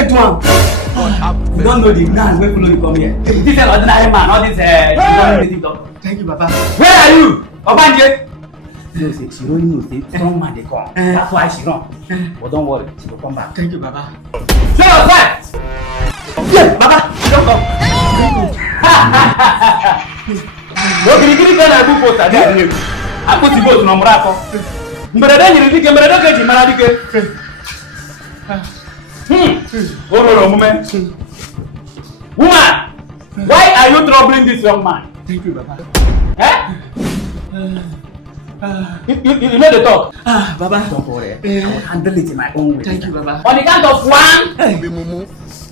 take to am? You don't know the man wey follow you come here. This is an ordinary man, all this native doctor. Thank you, Baba. Where are you? Obanje? You know, say she only knows say strong man dey come. That's why she run. But don't worry, she will come back. Thank you, Baba. Show your side! Yeah, Baba, she don't come. No, giri gonna do post again. I put the boat no murako. Mberede nyiri dike, mberede keji mara dike. Oh, woman. Woman, why are you troubling this young man? Thank you, Baba. Eh? You know the talk. Baba. Don't worry. I will handle it in my own way. Thank you, Baba. On the count of 1,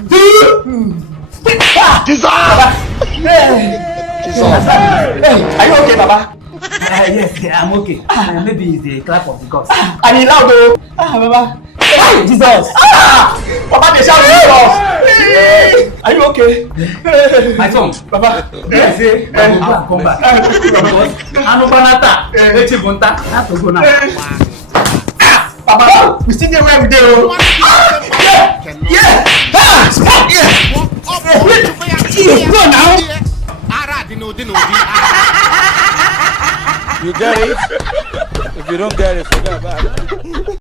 2, Jesus! Baba. Jesus! Are you okay, Baba? Yes, I'm okay. Maybe it's the clap of the gods. And he loud though. Baba. Hey, Jesus! Baba, they shout Jesus! Are you okay? My son, Baba. They say, come back. Because Anubanata, Echibunta, have to go now. Baba, we still get where we do. Yeah! Go now! You get it? If you don't get it, forget about it.